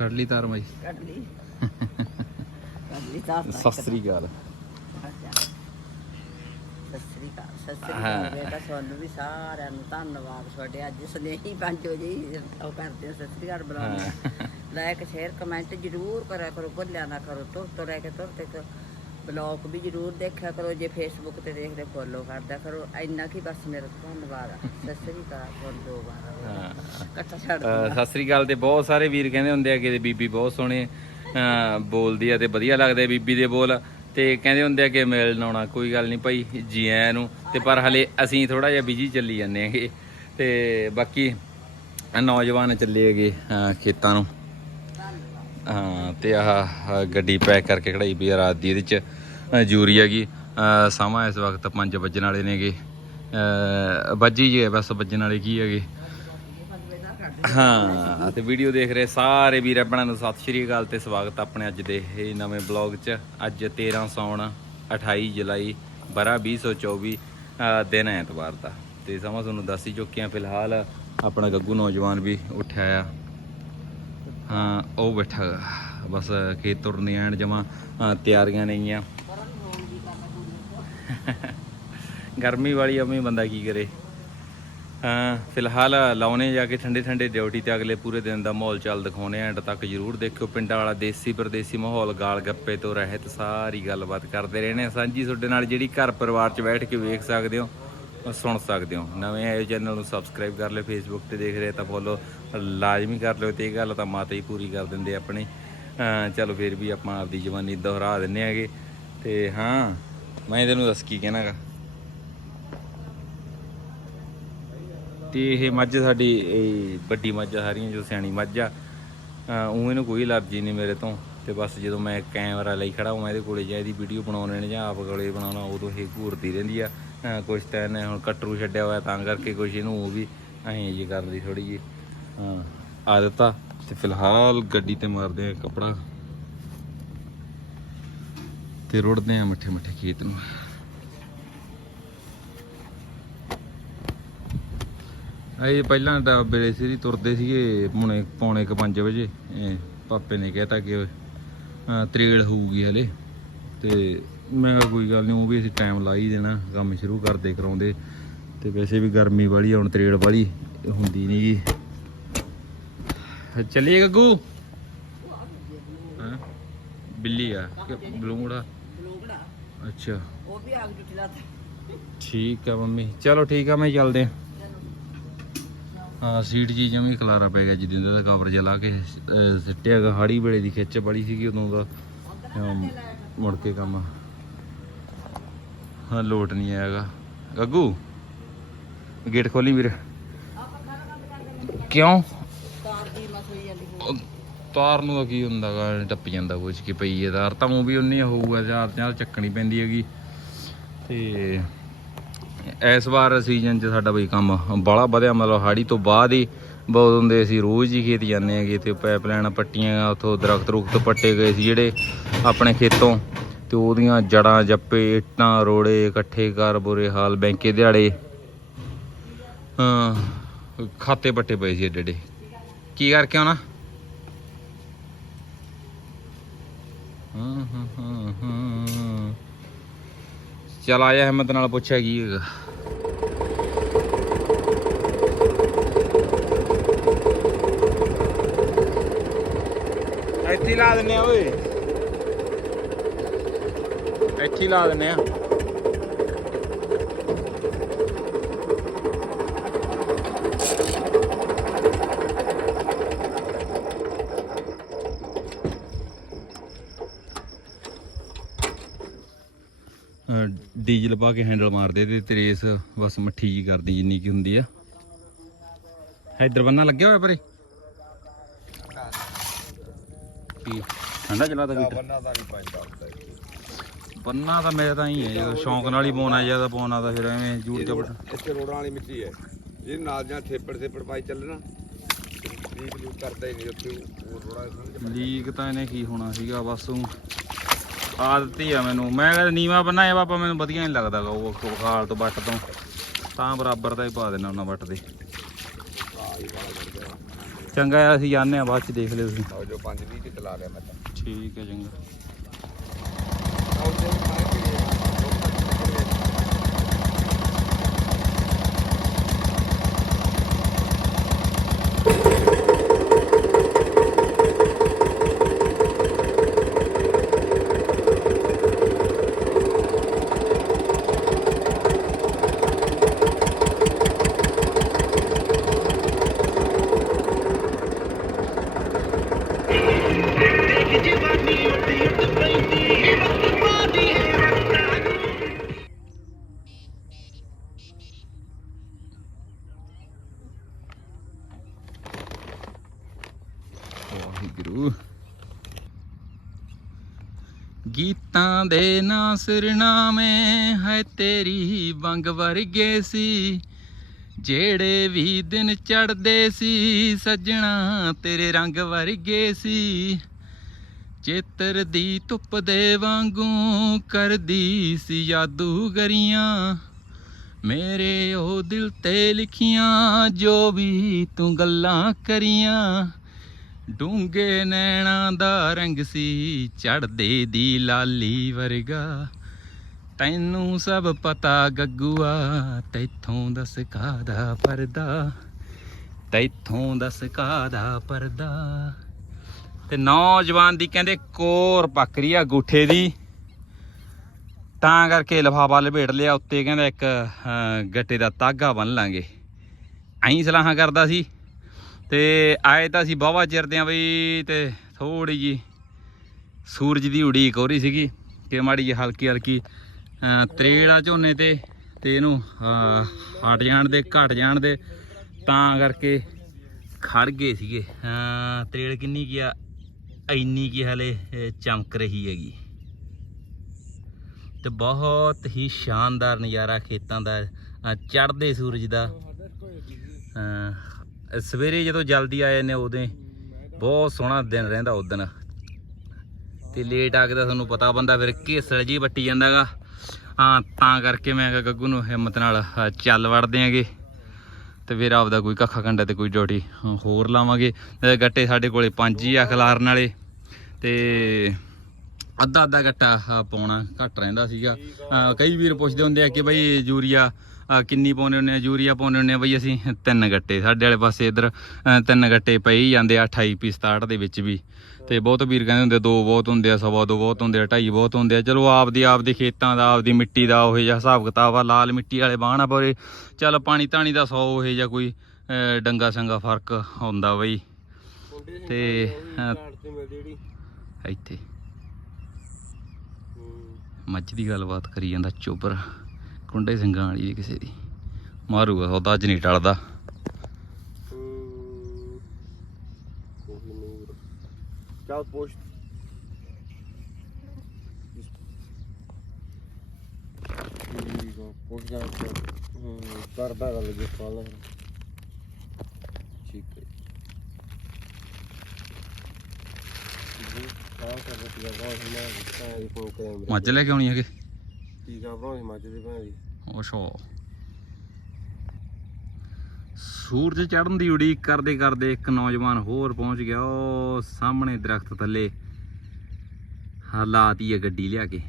ਕੱਢ ਲਈ ਤਾਰ ਮਾਈ ਕੱਢ ਲਈ। ਕੱਢ ਲਈ ਤਾਂ ਸਤਿ ਸ੍ਰੀ ਅਕਾਲ। ਸਤਿ ਸ੍ਰੀ ਅਕਾਲ ਸਤਿ ਸ੍ਰੀ ਹਾਂ। ਅਕਾਲ ਬੇਟਾ ਤੁਹਾਨੂੰ ਵੀ ਸਾਰਿਆਂ ਨੂੰ ਧੰਨਵਾਦ ਤੁਹਾਡੇ ਅੱਜ ਸਨੇਹੀ ਪੰਜੋ ਜੀ ਉਹ ਕਰਦੇ ਆ, ਸਤਿ ਸ੍ਰੀ ਅਕਾਲ ਬੁਲਾਉਂਦੇ। ਲਾਇਕ ਸ਼ੇਅਰ ਕਮੈਂਟ ਜ਼ਰੂਰ ਕਰਿਆ ਕਰੋ ਭੁੱਲਿਆ ਨਾ ਕਰੋ ਤੁਰ ਤੋਂ ਲੈ ਕੇ ਤੁਰ ਬਲੌਗ ਵੀ ਜ਼ਰੂਰ ਦੇਖਿਆ ਕਰੋ ਜੇ ਫੇਸਬੁੱਕ ਤੇ ਦੇਖਦੇ ਫੋਲੋ ਕਰਦਿਆ ਕਰੋ। ਇੰਨਾ ਕੀ ਬਸ ਮੇਰਾ ਧੰਨਵਾਦ ਆ। ਸਤਿ ਸ੍ਰੀ ਅਕਾਲ ਤੁਹਾਨੂੰ ਦੋ ਵਾਰ ਇਕੱਠਾ ਛੱਡ ਅਹ ਸਤਿ ਸ੍ਰੀ ਅਕਾਲ ਤੇ ਬਹੁਤ ਸਾਰੇ ਵੀਰ ਕਹਿੰਦੇ ਹੁੰਦੇ ਆ ਕਿ ਇਹਦੀ ਬੀਬੀ ਬਹੁਤ ਸੋਹਣੇ ਅਹ ਬੋਲਦੀ ਆ ਤੇ ਵਧੀਆ ਲੱਗਦੇ ਬੀਬੀ ਦੇ ਬੋਲ। ਤੇ ਕਹਿੰਦੇ ਹੁੰਦੇ ਆ ਕਿ ਮਿਲਣ ਆਉਣਾ ਕੋਈ ਗੱਲ ਨਹੀਂ ਭਾਈ ਜੀ ਆਇਆਂ ਨੂੰ ਤੇ ਪਰ ਹਲੇ ਅਸੀਂ ਥੋੜਾ ਜਿਹਾ ਬਿਜ਼ੀ ਚੱਲੀ ਜਾਂਦੇ ਹੈਗੇ। ਤੇ ਬਾਕੀ ਨੌਜਵਾਨ ਚੱਲੇ ਹੈਗੇ ਅਹ ਖੇਤਾਂ ਨੂੰ। ਹਾਂ, ਤੇ ਆਹ ਗੱਡੀ ਪੈਕ ਕਰਕੇ ਖੜਾਈ ਪਈ ਆ ਰਾਤ ਦੀ, ਇਹਦੇ ਚ, ਅਹ, ਜੂਰੀ ਹੈਗੀ ਸਮਾਂ ਇਸ ਵਕਤ 5 ਵੱਜਣ ਵਾਲੇ ਨੇਗੇ। ਵੱਜੀ ਜੇ ਬਸ ਵੱਜਣ ਵਾਲੇ ਕੀ ਹੈਗੇ? ਹਾਂ, ਤੇ ਵੀਡੀਓ ਦੇਖ ਰਹੇ ਸਾਰੇ ਵੀਰ ਆਪਣਾ ਨੂੰ। ਸਤਿ ਸ਼੍ਰੀ ਅਕਾਲ ਤੇ ਸਵਾਗਤ ਆਪਣੇ ਅੱਜ ਦੇ ਇਹ ਨਵੇਂ ਬਲੌਗ 'ਚ। ਅੱਜ 13 ਸੌਣ 28 ਜੁਲਾਈ, ਬਰਾ 2024 ਅਹ, ਦਿਨ ਹੈ ਐਤਵਾਰ ਦਾ। ਤੇ ਸਮਾਂ ਤੁਹਾਨੂੰ ਦੱਸ ਹੀ ਚੁੱਕਿਆ ਫਿਲਹਾਲ ਆਪਣਾ ਗੱਗੂ ਨੌਜਵਾਨ ਵੀ ਉੱਠਿਆ ਆ। ਹਾਂ ਉਹ ਬੈਠਾ ਗਾ। ਬਸ ਖੇਤ ਤੁਰਨੇ ਆਣ ਜਮਾ ਤਿਆਰੀਆਂ ਨੇਗੀਆਂ ਗਰਮੀ ਵਾਲੀ ਅਮੀ ਬੰਦਾ ਕੀ ਕਰੇ। ਹਾਂ ਫਿਲਹਾਲ ਲਾਉਣੇ ਜਾ ਕੇ ਠੰਡੇ ਠੰਡੇ ਡਿਊਟੀ ਤੇ ਅਗਲੇ ਪੂਰੇ ਦਿਨ ਦਾ ਮਾਹੌਲ ਚੱਲ ਦਿਖਾਉਣੇ ਐਂਡ ਤੱਕ ਜਰੂਰ ਦੇਖਿਓ। ਪਿੰਡਾਂ ਵਾਲਾ ਦੇਸੀ ਪਰਦੇਸੀ ਮਾਹੌਲ, ਗਾਲ ਗੱਪੇ ਤੋਂ ਰਹਿਤ ਸਾਰੀ ਗੱਲਬਾਤ ਕਰਦੇ ਰਹਿਣੇ ਆ। ਸਾਂਝੀ ਤੁਹਾਡੇ ਨਾਲ ਜਿਹੜੀ ਘਰ ਪਰਿਵਾਰ 'ਚ ਬੈਠ ਕੇ ਵੇਖ ਸਕਦੇ ਹੋ। ਸੁਣ ਸਕਦੇ ਹੋ। ਨਵੇਂ ਆਏ ਚੈਨਲ ਨੂੰ ਸਬਸਕ੍ਰਾਈਬ ਕਰ ਲਿਓ ਫੇਸਬੁੱਕ ਤੇ ਦੇਖ ਰਹੇ ਤਾਂ ਫੋਲੋ ਲਾਜ਼ਮੀ ਕਰ ਲਿਓ ਤੇ ਇਹ ਗੱਲ ਤਾਂ ਮਾਤਾ ਹੀ ਪੂਰੀ ਕਰ ਦਿੰਦੇ ਆਪਣੀ। ਚਲੋ ਫਿਰ ਵੀ ਆਪਾਂ ਆਪਦੀ ਜਵਾਨੀ ਦੁਹਰਾ ਦਿੰਨੇ ਆਗੇ। ਤੇ ਹਾਂ, ਮੈਂ ਤੈਨੂੰ ਦੱਸ ਕੀ ਕਹਿਣਾਗਾ ਤੇ ਇਹ ਮੱਝ ਸਾਡੀ, ਇਹ ਵੱਡੀ ਮੱਝ ਆ ਸਾਰੀਆਂ, ਜੋ ਸਿਆਣੀ ਮੱਝ ਆ। ਉਹ ਇਹਨੂੰ ਕੋਈ ਅਲਰਜੀ ਨਹੀਂ ਮੇਰੇ ਤੋਂ। ਤੇ ਬਸ ਜਦੋਂ ਮੈਂ ਕੈਮਰਾ ਲਈ ਖੜਾ ਹਾਂ ਇਹਦੇ ਕੋਲੇ ਜਾਂ ਇਹਦੀ ਵੀਡੀਓ ਬਣਾਉਣੇ ਨੇ ਜਾਂ ਆਪ ਕੋਲੇ ਬਣਾਉਣਾ, ਉਦੋਂ ਇਹ ਘੂਰਦੀ ਰਹਿੰਦੀ ਆ। ਕੁਛ ਤਾਂ ਇਹਨੇ ਹੁਣ ਕਟਰੂ ਛੱਡਿਆ ਹੋਇਆ ਤਾਂ ਕਰਕੇ ਕੁਛ ਇਹਨੂੰ ਉਹ ਵੀ ਐਂ ਜੀ ਕਰਦੀ ਥੋੜੀ ਜੀ ਹਾਂ ਆਦਤ ਆ ਤੇ ਫਿਲਹਾਲ ਗੱਡੀ ਤੇ ਮਾਰਦੇ ਆ ਕਪੜਾ। ਤੇ ਰੁੜਦੇ ਆ ਮਿੱਠੇ ਮਿੱਠੇ ਖੇਤ ਨੂੰ। ਇਹ ਪਹਿਲਾਂ ਤਾਂ ਵੇਲੇ ਸਿਰੀ ਤੁਰਦੇ ਸੀਗੇ ਮੁਣੇ ਪੌਣੇ ਕੁ 5 ਵਜੇ। ਪਾਪੇ ਨੇ ਕਹਿਤਾ ਕਿ ਅਹ, ਹੋਊਗੀ ਹਲੇ। ਤੇ ਮੈਂ ਕਿਹਾ ਕੋਈ ਗੱਲ ਨਹੀਂ ਉਹ ਵੀ ਅਸੀਂ ਟਾਈਮ ਲਾ ਹੀ ਦੇਣਾ ਕੰਮ ਸ਼ੁਰੂ ਕਰਦੇ ਕਰਾਉਂਦੇ। ਤੇ ਵੈਸੇ ਵੀ ਗਰਮੀ ਵਾਲੀ ਹੁਣ ਤਰੇਲ ਵਾਲੀ ਹੁੰਦੀ ਨਹੀਂ ਗੀ। ਚੱਲੀਏ ਗੱਗੂ? ਬਿੱਲੀ ਆ ਬਲੂੰਗੜਾ? ਲੋਗੜਾ ਅੱਛਾ। ਉਹ ਵੀ ਆਗ ਜੁਟਲਾ ਠੀਕ ਆ ਮੰਮੀ। ਚਲੋ ਠੀਕ ਆ ਮੈਂ ਚੱਲਦੇ ਆ ਹਾਂ ਸੀਟ ਜੀ ਜਮੀ ਖਲਾਰਾ ਪੈ ਗਿਆ ਜਿੱਦਾਂ ਦਾ ਕਵਰ ਜਿਹਾ ਲਾ ਕੇ ਸਿੱਟਿਆ ਗਾ ਹਾੜੀ ਵੇਲੇ ਦੀ ਖਿੱਚ ਬੜੀ ਸੀਗੀ ਉਦੋਂ ਦਾ। ਮੁੜ ਕੇ ਕੰਮ। ਹਾਂ, ਲੋਟ ਨਹੀਂ ਆਇਆਗਾ ਗੱਗੂ ਗੇਟ ਖੋਲੀ ਵੀਰ। ਕਿਉਂ? ਤਾਰ ਨੂੰ ਤਾਂ ਕੀ ਹੁੰਦਾ ਗਾ ਟੱਪ ਜਾਂਦਾ ਕੁਛ ਕਿ ਪਈ ਹੈ ਤਾਰ ਤਾਂ ਉਹ ਵੀ ਉਨੀ ਹੋਊਗਾ ਚਾਰ ਚਾਰ ਚੱਕਣੀ ਪੈਂਦੀ ਹੈਗੀ। ਤੇ ਇਸ ਵਾਰ ਸੀਜ਼ਨ 'ਚ ਸਾਡਾ ਬਈ ਕੰਮ ਬਾਲਾ ਵਧਿਆ, ਮਤਲਬ ਹਾੜੀ ਤੋਂ ਬਾਅਦ ਹੀ ਬਹੁਤ ਹੁੰਦੇ ਅਸੀਂ ਰੋਜ਼ ਹੀ ਖੇਤ ਜਾਂਦੇ ਹੈਗੇ, ਤੇ ਪਾਈਪਲਾਈਨ ਪੱਟੀਆਂ, ਉਥੋਂ ਦਰਖਤ ਰੁਖਤ ਪੱਟੇ ਗਏ ਸੀ ਜਿਹੜੇ ਆਪਣੇ ਖੇਤੋਂ। ਤੇ ਉਹਦੀਆਂ ਜੜਾਂ ਜੱਪੇ, ਇੱਟਾਂ ਰੋੜੇ ਇਕੱਠੇ ਕਰ ਬੁਰੇ ਹਾਲ ਬੈਂਕੇ ਦਿਹਾੜੇ। ਹਾਂ, ਖਾਤੇ ਪੱਟੇ ਪਏ ਸੀ ਏਡੇ ਏਡੇ। ਕੀ ਕਰਕੇ ਆਉਣਾ? ਹਾਂ ਹਾਂ ਹਾਂ ਚਲ ਆਇਆ ਹਿੰਮਤ ਨਾਲ ਪੁੱਛਿਆ ਕੀ ਹੈਗਾ। ਇੱਥੇ ਲਾ ਦਿੰਨੇ ਆ ਓਏ। ਇੱਥੇ ਹੀ ਲਾ ਦਿੰਨੇ ਆ। ਡੀਜ਼ਲ ਪਾ ਕੇ ਹੈਂਡਲ ਮਾਰਦੇ ਤੇ ਤਰੇਸ ਬਸ ਮੱਠੀ ਜੀ ਕਰਦੀ ਜਿੰਨੀ ਕੀ ਹੁੰਦੀ ਆ। ਇਧਰ ਬੰਨਾ ਲੱਗਿਆ ਹੋਇਆ ਪਰੇ? ਕੀ ਠੰਡਾ ਚਲਾਦਾ ਮੀਟਰ ਬੰਨਾ ਤਾਂ ਨਹੀਂ ਪੈਂਦਾ। ਬੰਨਾ ਤਾਂ ਮੇਰਾ ਤਾਂ ਹੀ ਹੈ ਜਦੋਂ ਸ਼ੌਂਕ ਨਾਲ ਹੀ ਪਾਉਣਾ ਜ਼ਿਆਦਾ ਪਾਉਣਾ ਤਾਂ ਫਿਰ ਐਵੇਂ ਜੂੜ ਜਬੜ ਇੱਥੇ ਰੋਡਾਂ ਵਾਲੀ ਮਿੱਟੀ ਹੈ। ਇਹ ਨਾਲ ਜਾਂ ਥੇਪੜ ਥੇਪੜ ਪਾਈ ਚੱਲਣਾ। ਲੀਕ ਲੂਕ ਕਰਦਾ ਹੀ ਨਹੀਂ ਉੱਥੇ ਉਹ ਰੋੜਾ ਸਮਝ ਲੀਕ ਤਾਂ ਇਹਨੇ ਕੀ ਹੋਣਾ ਸੀਗਾ ਬਸ ਉਹ ਆਦਤ ਹੀ ਆ ਮੈਨੂੰ। ਮੈਂ ਕਹਿੰਦਾ ਨੀਵਾ ਬੰਨਾ ਇਹ ਪਾਪਾ ਮੈਨੂੰ ਵਧੀਆ ਨਹੀਂ ਲੱਗਦਾ ਉਹ ਖਾਲ ਤੋਂ ਵੱਟ ਤੋਂ। ਤਾਂ ਬਰਾਬਰ ਦਾ ਹੀ ਪਾ ਦੇਣਾ ਉਹਨਾਂ ਵੱਟ ਦੇ। ਚੰਗਾ ਅਸੀਂ ਜਾਂਦੇ ਆ ਬਾਅਦ ਚ ਦੇਖ ਲਿਓ ਤੁਸੀਂ। ਜੋ 5 20 ਚ ਚਲਾ ਲਿਆ ਮੈਂ ਤਾਂ। ਠੀਕ ਹੈ ਚੰਗਾ। Thank you. ਵਾਹਿਗੁਰੂ। ਗੀਤਾਂ ਦੇ ਨਾ ਸਿਰਨਾਮੇ ਹੈ ਤੇਰੀ ਬੰਗ ਵਰਗੇ ਸੀ। ਜਿਹੜੇ ਵੀ ਦਿਨ ਚੜਦੇ ਸੀ, ਸੱਜਣਾ ਤੇਰੇ ਰੰਗ ਵਰਗੇ ਸੀ। ਚੇਤਰ ਦੀ ਧੁੱਪ ਦੇ ਵਾਂਗੂ ਕਰਦੀ ਸੀ ਜਾਦੂਗਰੀਆਂ ਮੇਰੇ ਉਹ ਦਿਲ ਤੇ ਲਿਖੀਆਂ ਜੋ ਵੀ ਤੂੰ ਗੱਲਾਂ ਕਰੀਆਂ। ਡੂੰਗੇ ਨੈਣਾ ਦਾ ਰੰਗ ਸੀ ਚੜਦੇ ਦੀ ਲਾਲੀ ਵਰਗਾ। ਤੈਨੂੰ ਸਭ ਪਤਾ ਗੱਗੂਆ, ਤੈਥੋਂ ਦਸ ਕਾਦਾ ਪਰਦਾ? ਤੈਥੋਂ ਦਸ ਕਾਦਾ ਪਰਦਾ? ਤੇ ਨੌਜਵਾਨ ਦੀ ਕਹਿੰਦੇ ਕੋਰ ਪੱਕਰੀ ਆ ਗੂਠੇ ਦੀ। ਤਾਂ ਕਰਕੇ ਲਫਾਫਾ ਲਪੇਟ ਲਿਆ, ਉੱਤੇ ਕਹਿੰਦਾ ਇੱਕ ਗੱਟੇ ਦਾ ਤਾਗਾ ਬੰਨ ਲਾਂਗੇ। ਐਂ ਸਲਾਹਾਂ ਕਰਦਾ ਸੀ। ਤੇ ਆਏ ਤਾਂ ਅਸੀਂ ਬਾਵਾ ਚਿਰਦੇ ਆ ਬਈ ਤੇ ਥੋੜੀ ਜੀ ਸੂਰਜ ਦੀ ਉਡੀਕ ਹੋ ਰਹੀ ਸੀਗੀ ਕਿ ਮਾੜੀ ਜਿਹੀ ਹਲਕੀ ਹਲਕੀ ਅਹ, ਤਰੇੜ ਆ ਝੋਨੇ ਤੇ ਤੇ ਇਹਨੂੰ ਹਟ ਜਾਣ ਦੇ ਘਟ ਜਾਣ ਦੇ ਤਾਂ ਕਰਕੇ ਖੜ ਗਏ ਸੀਗੇ। ਤਰੇੜ ਕਿੰਨੀ ਕੀ ਆ ਇੰਨੀ ਕੀ ਹਲੇ ਚਮਕ ਰਹੀ ਹੈਗੀ। ਤੇ ਬਹੁਤ ਹੀ ਸ਼ਾਨਦਾਰ ਨਜ਼ਾਰਾ ਖੇਤਾਂ ਦਾ ਚੜ੍ਹਦੇ ਸੂਰਜ ਦਾ। ਸਵੇਰੇ ਜਦੋਂ ਜਲਦੀ ਆਏ ਨੇ ਉਦੋਂ ਬਹੁਤ ਸੋਹਣਾ ਦਿਨ ਰਹਿੰਦਾ ਉਦਣ ਤੇ ਲੇਟ ਆ ਕੇ ਤਾਂ ਤੁਹਾਨੂੰ ਪਤਾ ਬੰਦਾ ਫਿਰ ਘੇਸਲ ਜੀ ਵੱਟੀ ਜਾਂਦਾਗਾ। ਹਾਂ, ਤਾਂ ਕਰਕੇ ਮੈਂ ਕਿਹਾ ਗੱਗੂ ਨੂੰ ਹਿੰਮਤ ਨਾਲ ਚੱਲ ਵੜਦੇ ਆਂਗੇ। ਤੇ ਫਿਰ ਆਪਦਾ ਕੋਈ ਕੱਖਾ ਕੰਡਾ ਤੇ ਕੋਈ ਡੋਟੀ ਹੋਰ ਲਾਵਾਂਗੇ। ਤੇ ਗੱਟੇ ਸਾਡੇ ਕੋਲੇ ਪੰਜ ਹੀ ਆ ਖਲਾਰਨ ਵਾਲੇ। ਤੇ ਅੱਧਾ ਅੱਧਾ ਗੱਟਾ ਪਾਉਣਾ ਘੱਟ ਰਹਿੰਦਾ ਸੀਗਾ। ਕਈ ਵੀਰ ਪੁੱਛਦੇ ਹੁੰਦੇ ਆ ਕਿ ਬਈ ਯੂਰੀਆ ਕਿੰਨੀ ਪਾਉਂਦੇ ਹੁੰਦੇ ਆ? ਯੂਰੀਆ ਪਾਉਂਦੇ ਹੁੰਦੇ ਆ ਬਈ ਅਸੀਂ? ਤਿੰਨ ਗੱਟੇ। ਸਾਡੇ ਵਾਲੇ ਪਾਸੇ ਇਧਰ ਤਿੰਨ ਗੱਟੇ ਪਈ ਜਾਂਦੇ ਆ 28 ਪੀ 67 ਦੇ ਵਿੱਚ ਵੀ। ਤੇ ਬਹੁਤ ਵੀਰ ਕਹਿੰਦੇ ਹੁੰਦੇ ਦੋ ਬਹੁਤ ਹੁੰਦੇ ਆ ਸਵਾ ਦੋ ਬਹੁਤ ਹੁੰਦੇ ਆ ਢਾਈ ਬਹੁਤ ਹੁੰਦੇ ਆ। ਚਲੋ ਆਪਦੀ ਆਪਦੀ ਖੇਤਾਂ ਦਾ ਆਪਦੀ ਮਿੱਟੀ ਦਾ ਉਹੋ ਜਿਹਾ ਹਿਸਾਬ ਕਿਤਾਬ ਆ ਲਾਲ ਮਿੱਟੀ ਵਾਲੇ ਬਾਹਣਾ ਪਰੇ ਚੱਲ ਪਾਣੀ ਧਾਣੀ ਦਾ 100 ਉਹੋ ਜਿਹਾ ਕੋਈ ਡੰਗਾ ਸੰਗਾ ਫ਼ਰਕ ਹੁੰਦਾ ਬਈ। ਤੇ ਇੱਥੇ। ਮੱਝ ਦੀ ਗੱਲਬਾਤ ਕਰੀ ਜਾਂਦਾ ਚੋਬਰ। ਕੁੰਡੇ ਸਿੰਘਾਂ ਵਾਲੀ ਦੀ ਕਿਸੇ ਦੀ। ਮਾਰੂਗਾ ਸੌਦਾ ਅੱਜ ਨਹੀਂ ਟਲਦਾ। ਇਹ ਫੋਨ ਕਰਾਂ ਮੱਝ ਲੈ ਕੇ ਆਉਣੀ ਹੈਗੇ। ਮੱਝ ਦੇ ਦੀ ਅੱਛਾ। ਸੂਰਜ ਚੜ੍ਹਨ ਦੀ ਉਡੀਕ ਕਰਦੇ ਕਰਦੇ ਇੱਕ ਨੌਜਵਾਨ ਹੋਰ ਪਹੁੰਚ ਗਿਆ ਉਹ ਸਾਹਮਣੇ ਦਰਖਤ ਥੱਲੇ ਹਾਲਾਤ ਹੀ ਹੈ ਗੱਡੀ ਲਿਆ ਕੇ।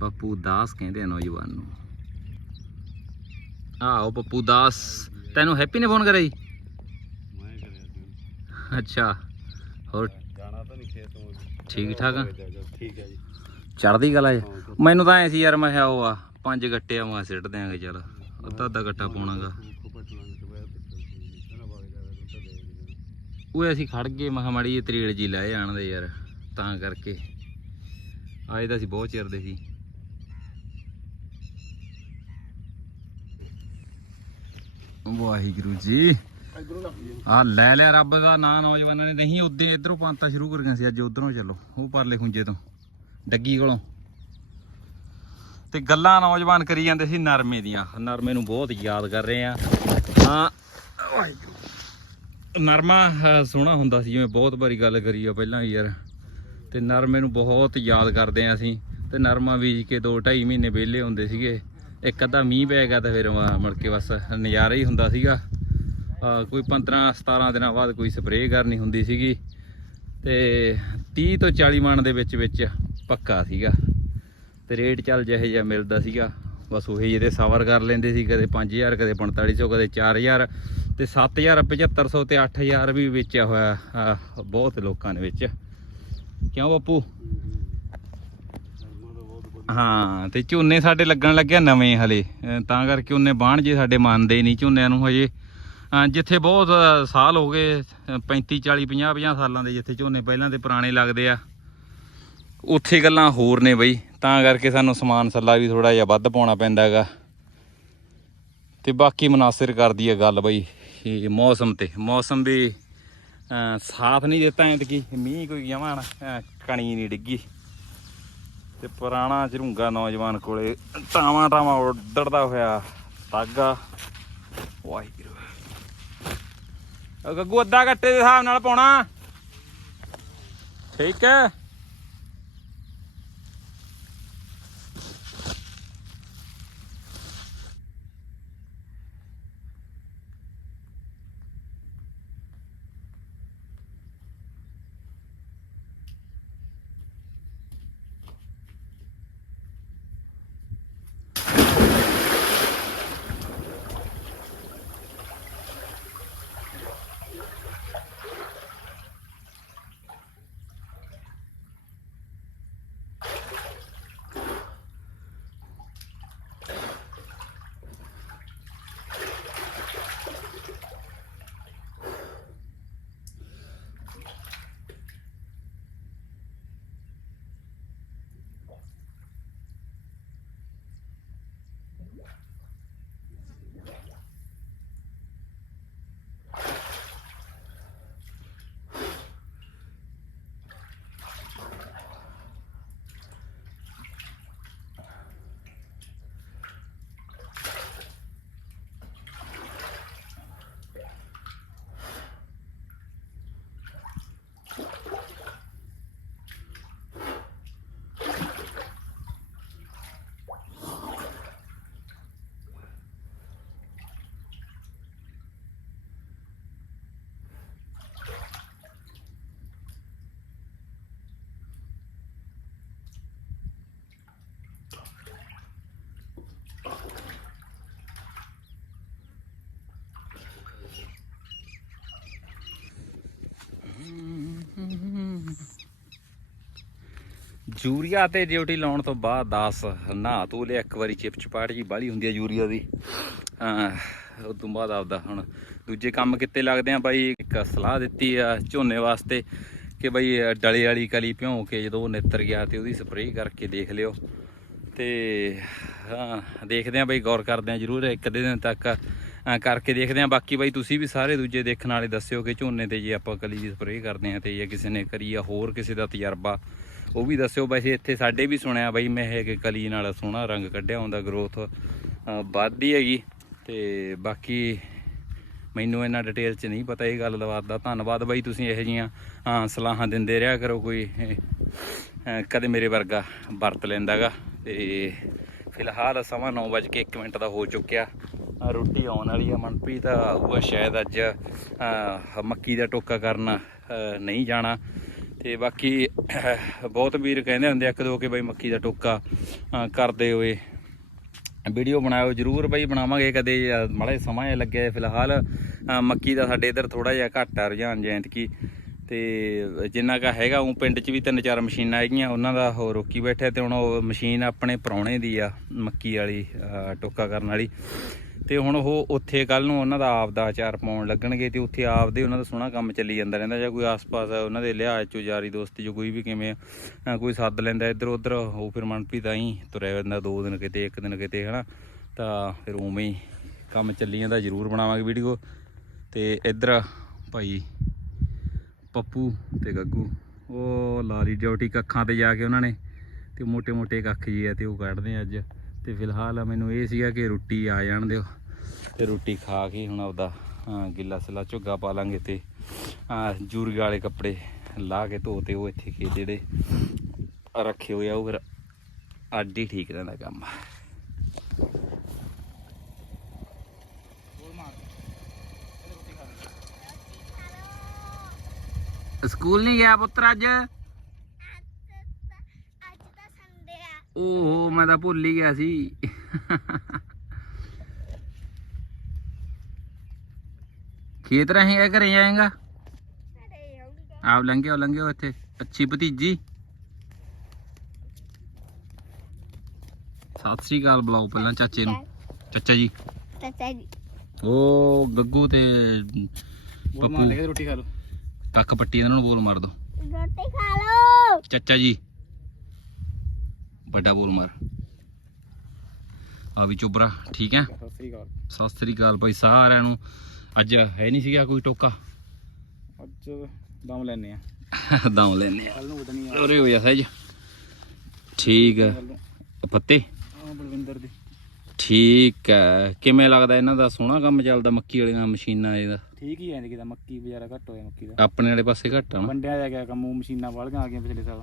ਪੱਪੂ ਦਾਸ ਕਹਿੰਦੇ ਆ ਨੌਜਵਾਨ ਨੂੰ। ਆਹੋ ਪੱਪੂ ਦਾਸ ਤੈਨੂੰ ਹੈਪੀ ਨੇ ਫੋਨ ਕਰਿਆ ਜੀ? ਮੈਂ ਕਰਿਆ ਸੀ। ਅੱਛਾ ਹੋਰ? ਜਾਣਾ ਤਾਂ ਨਹੀਂ ਖੇਤ ਠੀਕ ਠਾਕ ਆ? ਠੀਕ ਹੈ ਜੀ। ਚੜਦੀ ਕਲਾ ਜੀ ਮੈਨੂੰ ਤਾਂ ਐ ਸੀ ਯਾਰ, ਮੈਂ ਕਿਹਾ ਉਹ ਆ, ਪੰਜ ਗੱਟੇ ਆ, ਮੈਂ ਸਿੱਟ ਦਿਆਂਗੇ ਚੱਲ। ਅੱਧਾ ਅੱਧਾ ਗੱਟਾ ਪਾਉਣਾਗਾ। ਉਹ ਅਸੀਂ ਖੜ ਗਏ, ਮੈਂ ਕਿਹਾ ਮਾੜੀ ਜਿਹੀ ਤਰੀੜ ਜੀ ਲੈ ਆਣ ਦੇ ਯਾਰ, ਤਾਂ ਕਰਕੇ। ਆਏ ਤਾਂ ਅਸੀਂ ਬਹੁਤ ਚਿਰ ਦੇ ਸੀ। ਵਾਹਿਗੁਰੂ ਜੀ। ਆ ਲੈ ਲਿਆ ਰੱਬ ਦਾ ਨਾਂ ਨੌਜਵਾਨਾਂ ਨੇ। ਨਹੀਂ, ਉਦੋਂ ਇਧਰੋਂ ਪੰਤਾ ਸ਼ੁਰੂ ਕਰ ਗਏ ਸੀ, ਅੱਜ ਉਧਰੋਂ ਚੱਲੋ, ਉਹ ਪਰਲੇ ਖੁੰਜੇ ਤੋਂ। ਡੱਗੀ ਕੋਲੋਂ। ਤੇ ਗੱਲਾਂ ਨੌਜਵਾਨ ਕਰੀ ਜਾਂਦੇ ਸੀ ਨਰਮੇ ਦੀਆਂ। ਨਰਮੇ ਨੂੰ ਬਹੁਤ ਯਾਦ ਕਰ ਰਹੇ ਆ। ਹਾਂ। ਨਰਮਾ ਸੋਹਣਾ ਹੁੰਦਾ ਸੀ ਜਿਵੇਂ ਬਹੁਤ ਵਾਰੀ ਗੱਲ ਕਰੀ ਆ ਪਹਿਲਾਂ ਯਾਰ। ਤੇ ਨਰਮੇ ਨੂੰ ਬਹੁਤ ਯਾਦ ਕਰਦੇ ਆ ਅਸੀਂ। ਤੇ ਨਰਮਾ ਬੀਜ ਕੇ 2 2.5 ਮਹੀਨੇ ਵਿਹਲੇ ਹੁੰਦੇ ਸੀਗੇ। ਇੱਕ ਅੱਧਾ ਮੀਂਹ ਪੈ ਗਿਆ ਤਾਂ ਫਿਰ ਮੁੜ ਕੇ ਬਸ ਨਜ਼ਾਰਾ ਹੀ ਹੁੰਦਾ ਸੀਗਾ। ਕੋਈ 15 17 ਦਿਨਾਂ ਬਾਅਦ ਕੋਈ ਸਪਰੇਅ ਕਰਨੀ ਹੁੰਦੀ ਸੀਗੀ। ਤੇ 30 ਤੋਂ 40 ਮਣ ਦੇ ਵਿੱਚ ਵਿੱਚ ਪੱਕਾ ਸੀਗਾ। ਤੇ ਰੇਟ ਚੱਲ ਜਿਹੇ ਜਿਹਾ ਮਿਲਦਾ ਸੀਗਾ। ਬਸ ਉਹੀ ਜਿਹਦੇ ਸਵਰ ਕਰ ਲੈਂਦੇ ਸੀ, ਕਦੇ 5000 ਕਦੇ 4500 ਕਦੇ 4000 ਤੇ 7000 7500 ਤੇ 8000 ਵੀ ਵੇਚਿਆ ਹੋਇਆ ਬਹੁਤ ਲੋਕਾਂ ਨੇ ਵਿੱਚ। ਕਿਉਂ ਬਾਪੂ? ਹਾਂ, ਤੇ ਝੋਨੇ ਸਾਡੇ ਲੱਗਣ ਲੱਗਿਆ ਨਵੇਂ ਹਲੇ। ਤਾਂ ਕਰਕੇ ਉਹਨੇ ਬਾਣ ਜੇ ਸਾਡੇ ਮੰਨਦੇ ਹੀ ਨਹੀਂ ਝੋਨਿਆਂ ਨੂੰ ਹਜੇ। ਜਿੱਥੇ ਬਹੁਤ ਸਾਲ ਹੋ ਗਏ ਅਹ 35 40 50 50 ਸਾਲਾਂ ਦੇ ਜਿੱਥੇ ਝੋਨੇ ਪਹਿਲਾਂ ਦੇ ਪੁਰਾਣੇ ਲੱਗਦੇ ਆ। ਉੱਥੇ ਗੱਲਾਂ ਹੋਰ ਨੇ ਬਈ। ਤਾਂ ਕਰਕੇ ਸਾਨੂੰ ਸਮਾਨ ਸੱਲਾ ਵੀ ਥੋੜਾ ਜਿਹਾ ਵੱਧ ਪਾਉਣਾ ਪੈਂਦਾ ਹੈਗਾ। ਤੇ ਬਾਕੀ ਮੁਨਾਸਿਰ ਕਰਦੀ ਹੈ ਗੱਲ ਬਈ, ਇਹ ਮੌਸਮ ਤੇ। ਮੌਸਮ ਵੀ ਸਾਥ ਨਹੀਂ ਦਿੱਤਾ ਐਤਕੀ। ਮੀਂਹ ਕੋਈ ਜਮਾਂ ਕਣੀ ਨਹੀਂ ਡਿੱਗੀ। ਤੇ ਪੁਰਾਣਾ ਝਰੂੰਗਾ ਨੌਜਵਾਨ ਕੋਲੇ ਟਾਵਾਂ ਟਾਵਾਂ ਉੱਡੜਦਾ ਹੋਇਆ ਤਾਗਾ ਵਾਹਿਗੁਰੂ। ਉਹ ਗੱਗੂ ਅੱਧਾ ਘੱਟੇ ਦੇ ਹਿਸਾਬ ਨਾਲ ਪਾਉਣਾ। ਠੀਕ ਹੈ। ਯੂਰੀਆ ਤੇ ਡਿਊਟੀ ਲਾਉਣ ਤੋਂ ਬਾਅਦ 10 ਨਹਾ ਧੋ ਲਿਆ, ਇੱਕ ਵਾਰੀ ਚਿਪ ਚਪਾਟ ਜੀ ਬਾਲੀ ਹੁੰਦੀ ਆ ਯੂਰੀਆ ਦੀ। ਅਹ ਉਸ ਤੋਂ ਬਾਅਦ ਆਪਦਾ ਹੁਣ ਦੂਜੇ ਕੰਮ ਕਿੱਤੇ ਲੱਗਦੇ ਆ ਬਾਈ, ਇੱਕ ਸਲਾਹ ਦਿੱਤੀ ਆ ਝੋਨੇ ਵਾਸਤੇ ਕਿ ਬਈ ਡਲੇ ਵਾਲੀ ਕਲੀ ਭਿਉਂ ਕੇ ਜਦੋਂ ਉਹ ਨਿੱਤਰ ਗਿਆ ਤੇ ਉਹਦੀ ਸਪਰੇਅ ਕਰਕੇ ਦੇਖ ਲਿਓ। ਤੇ ਦੇਖਦੇ ਆ ਬਈ, ਗੌਰ ਕਰਦੇ ਆ ਜਰੂਰ, ਇੱਕ ਅੱਧੇ ਦਿਨ ਤੱਕ ਕਰਕੇ ਦੇਖਦੇ ਆ। ਬਾਕੀ ਬਾਈ, ਤੁਸੀਂ ਵੀ ਸਾਰੇ ਦੂਜੇ ਦੇਖਣ ਵਾਲੇ ਦੱਸਿਓ ਕਿ ਝੋਨੇ ਤੇ ਜੇ ਆਪਾਂ ਕਲੀ ਦੀ ਸਪਰੇਅ ਕਰਦੇ ਆ ਤੇ ਜਾਂ ਕਿਸੇ ਨੇ ਕਰੀ ਆ ਹੋਰ ਕਿਸੇ ਦਾ ਤਜਰਬਾ। ਉਹ ਵੀ ਦੱਸਿਓ ਵੈਸੇ ਇੱਥੇ ਸਾਡੇ ਵੀ ਸੁਣਿਆ ਬਈ ਮੈਂ ਇਹ ਕਿ ਕਲੀ ਨਾਲ ਸੋਹਣਾ ਰੰਗ ਕੱਢਿਆ ਹੁੰਦਾ ਗਰੋਥ ਵੱਧਦੀ ਹੈਗੀ ਤੇ ਬਾਕੀ ਮੈਨੂੰ ਇਹਨਾਂ ਡਿਟੇਲ ਚ ਨਹੀਂ ਪਤਾ ਇਹ ਗੱਲਬਾਤ ਦਾ। ਧੰਨਵਾਦ ਬਾਈ ਤੁਸੀਂ ਇਹੋ ਜੀਆਂ ਸਲਾਹਾਂ ਦਿੰਦੇ ਰਿਹਾ ਕਰੋ ਕੋਈ ਕਦੇ ਮੇਰੇ ਵਰਗਾ ਵਰਤ ਲੈਂਦਾਗਾ। ਤੇ ਫਿਲਹਾਲ ਸਮਾਂ 9:01 ਮਿੰਟ ਦਾ ਹੋ ਚੁੱਕਿਆ। ਰੋਟੀ ਆਉਣ ਵਾਲੀ ਆ ਮਨਪ੍ਰੀਤ ਉਹ ਸ਼ਾਇਦ ਅੱਜ ਮੱਕੀ ਦਾ ਟੋਕਾ ਕਰਨ ਨਹੀਂ ਜਾਣਾ। ਤੇ ਬਾਕੀ, ਬਹੁਤ ਵੀਰ ਕਹਿੰਦੇ ਹੁੰਦੇ ਇੱਕ ਦੋ ਕਿ ਬਈ ਮੱਕੀ ਦਾ ਟੋਕਾ ਕਰਦੇ ਹੋਏ। ਵੀਡੀਓ ਬਣਾਇਓ ਜਰੂਰ ਬਈ, ਬਣਾਵਾਂਗੇ ਕਦੇ, ਅਹ, ਮਾੜਾ ਜਿਹਾ ਸਮਾਂ ਜਿਹਾ ਲੱਗਿਆ ਫਿਲਹਾਲ। ਮੱਕੀ ਦਾ ਸਾਡੇ ਇਧਰ ਥੋੜਾ ਜਿਹਾ ਘੱਟ ਆ ਰੁਝਾਨ ਜੈਂਤਕੀ ਤੇ ਜਿੰਨਾ ਕਾ ਹੈਗਾ, ਉਹ ਪਿੰਡ 'ਚ ਵੀ ਤਿੰਨ ਚਾਰ ਮਸ਼ੀਨਾਂ ਹੈਗੀਆਂ, ਉਹਨਾਂ ਦਾ ਉਹ ਰੋਕੀ ਬੈਠਿਆ ਤੇ ਹੁਣ ਉਹ ਮਸ਼ੀਨ ਆਪਣੇ ਪ੍ਰਾਹੁਣੇ ਦੀ ਆ, ਮੱਕੀ ਵਾਲੀ ਟੋਕਾ ਕਰਨ ਵਾਲੀ। ਤੇ ਹੁਣ ਉਹ ਉੱਥੇ ਕੱਲ ਨੂੰ ਉਹਨਾਂ ਦਾ ਆਪ ਦਾ ਆਚਾਰ ਪਾਉਣ ਲੱਗਣਗੇ ਤੇ ਉੱਥੇ ਆਪ ਦੇ ਉਹਨਾਂ ਦਾ ਸੋਹਣਾ ਕੰਮ ਚੱਲੀ ਜਾਂਦਾ ਰਹਿੰਦਾ ਜਾਂ ਕੋਈ ਆਸ-ਪਾਸ ਉਹਨਾਂ ਦੇ ਲਿਹਾਜ਼ ਚੋਂ ਯਾਰੀ ਦੋਸਤੀ ਚੋਂ ਕੋਈ ਵੀ ਕਿਵੇਂ ਕੋਈ ਸੱਦ ਲੈਂਦਾ ਇੱਧਰ ਉੱਧਰ, ਉਹ ਫਿਰ ਮਨਪ੍ਰੀਤ ਆਈ ਤੁਰਿਆ ਜਾਂਦਾ ਦੋ ਦਿਨ ਕਿਤੇ, ਇੱਕ ਦਿਨ ਕਿਤੇ, ਹਨਾ? ਤਾਂ ਫਿਰ ਉਵੇਂ ਹੀ ਕੰਮ ਚੱਲੀ ਜਾਂਦਾ, ਜ਼ਰੂਰ ਬਣਾਵਾਂਗੇ ਵੀਡੀਓ ਤੇ ਇੱਧਰ ਭਾਈ ਪੱਪੂ ਤੇ ਗੱਗੂ, ਉਹ ਲਾਰੀ ਡਿਊਟੀ ਕੱਖਾਂ ਤੇ ਜਾ ਕੇ ਉਹਨਾਂ ਨੇ ਤੇ ਮੋٹے ਮੋٹے ਕੱਖ ਜੀ ਆ ਤੇ ਉਹ ਕੱਢਦੇ ਅੱਜ। ਤੇ ਫਿਲਹਾਲ ਮੈਨੂੰ ਇਹ ਸੀਗਾ ਕਿ ਰੋਟੀ ਆ ਜਾਣ ਦਿਓ। ਤੇ ਰੋਟੀ ਖਾ ਕੇ ਹੁਣ ਆਪਦਾ ਗਿੱਲਾ ਸਿਲਾ ਝੁੱਗਾ ਪਾ ਲਾਂਗੇ ਤੇ ਜੂਰਗੇ ਵਾਲੇ ਕੱਪੜੇ ਲਾ ਕੇ ਧੋਤੇ ਉਹ ਇੱਥੇ ਖੇ ਜਿਹੜੇ ਰੱਖੇ ਹੋਏ ਆ ਉਹ ਫਿਰ ਅੱਡ ਹੀ ਠੀਕ ਰਹਿੰਦਾ ਕੰਮ। ਸਕੂਲ ਨਹੀਂ ਗਿਆ ਪੁੱਤਰ ਅੱਜ? ਓਹੋ ਮੈਂ ਤਾਂ ਭੁੱਲ ਹੀ ਗਿਆ ਸੀ। ਖੇਤ ਰਹੇਗਾ ਘਰੇ ਯਾਰ ਆਪ ਲੰਘੇ ਹੋ ਲੰਘੇ ਹੋ ਇੱਥੇ ਅੱਛੀ ਭਤੀਜੀ। ਸਤਿ ਸ੍ਰੀ ਅਕਾਲ ਬੁਲਾਓ ਪਹਿਲਾਂ ਚਾਚੇ ਨੂੰ। ਚਾਚਾ ਜੀ। ਚਾਚਾ ਜੀ। ਉਹ ਗੱਗੂ ਤੇ ਪੱਪੂ। ਰੋਟੀ ਖਾ ਲਓ। ਕੱਖ ਪੱਟੀ ਇਹਨਾਂ ਨੂੰ ਬੋਲ ਮਾਰ ਦੋ। ਰੋਟੀ ਖਾ ਲਓ। ਚਾਚਾ ਜੀ। ਵੱਡਾ ਬੋਲ ਮਾਰ। ਆ ਵੀ ਚੁਬਰਾ ਠੀਕ ਹੈ? ਸਤਿ ਸ੍ਰੀ ਅਕਾਲ। ਸਤਿ ਸ੍ਰੀ ਅਕਾਲ ਭਾਈ ਸਾਰਿਆਂ ਨੂੰ। ਅੱਜ ਹੈ ਨਹੀਂ ਸੀਗਾ ਕੋਈ ਟੋਕਾ? ਅੱਜ ਦਮ ਲੈਨੇ ਆ ਦਮ ਲੈਨੇ ਆ ਕੱਲ ਨੂੰ ਉਡਣੀ ਉਰੇ ਹੋ ਜਾ ਸਹਿਜ। ਠੀਕ ਹੈ ਨੂੰ। ਪੱਤੇ? ਆ ਬਲਵਿੰਦਰ ਦੀ। ਠੀਕ ਹੈ ਕਿਵੇਂ ਲੱਗਦਾ ਇਹਨਾਂ ਦਾ? ਸੋਹਣਾ ਕੰਮ ਚੱਲਦਾ ਮੱਕੀ ਵਾਲੀਆਂ ਮਸ਼ੀਨਾਂ ਇਹਦਾ ਠੀਕ ਹੀ ਐ ਕਿਦਾ ਮੱਕੀ ਬਾਜ਼ਾਰਾ ਘੱਟ ਹੋਇਆ ਮੱਕੀ ਦਾ। ਆਪਣੇ ਵਾਲੇ ਪਾਸੇ ਘੱਟ ਆ ਨਾ। ਜਾ ਗਿਆ ਕੰਮ ਉਹ ਮਸ਼ੀਨਾਂ ਵਾਲੀਆਂ ਆ ਗਈਆਂ ਪਿਛਲੇ ਸਾਲ।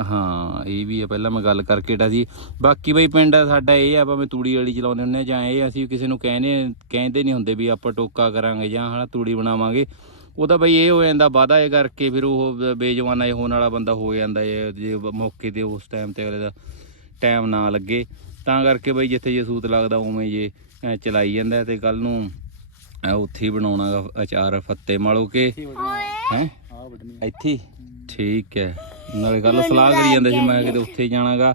ਹਾਂ ਇਹ ਵੀ ਆ ਪਹਿਲਾਂ ਮੈਂ ਗੱਲ ਕਰਕੇ ਡਾ ਸੀ। ਬਾਕੀ ਬਈ ਪਿੰਡ ਸਾਡਾ ਇਹ ਆ ਭਾਵੇਂ ਤੂੜੀ ਵਾਲੀ ਚਲਾਉਂਦੇ ਆ ਜਾਂ ਇਹ ਅਸੀਂ ਕਿਸੇ ਨੂੰ ਕਹਿੰਦੇ ਕਹਿੰਦੇ ਨਹੀਂ ਹੁੰਦੇ ਵੀ ਆਪਾਂ ਟੋਕਾ ਕਰਾਂਗੇ ਜਾਂ ਹਨਾ ਤੂੜੀ ਬਣਾਵਾਂਗੇ। ਉਹਦਾ ਬਈ ਇਹ ਹੋ ਜਾਂਦਾ ਵਾਦਾ ਇਹ ਕਰਕੇ ਫਿਰ ਉਹ ਬੇਜਵਾਨਾ ਇਹ ਹੋਣ ਵਾਲਾ ਬੰਦਾ ਹੋ ਜਾਂਦਾ ਇਹ ਜੇ ਮੌਕੇ ਤੇ ਉਸ ਟਾਈਮ ਤੇ ਅਗਲੇ ਦਾ ਟਾਈਮ ਨਾ ਲੱਗੇ। ਤਾਂ ਕਰਕੇ ਬਈ ਜਿੱਥੇ ਜੇ ਸੂਤ ਲੱਗਦਾ ਉਵੇਂ ਜੇ ਚਲਾਈ ਜਾਂਦਾ ਤੇ ਕੱਲ ਨੂੰ ਉੱਥੇ ਹੀ ਬਣਾਉਣਾ ਅਚਾਰ ਫੱਤੇ ਮਾਲੋ ਕੇ। ਹੈ ਇੱਥੇ? ਠੀਕ ਹੈ। ਨਾਲੇ ਕੱਲ ਸਲਾਹ ਕਰੀ ਜਾਂਦੇ ਸੀ ਮੈਂ ਕਿਤੇ ਉੱਥੇ ਜਾਣਾਗਾ।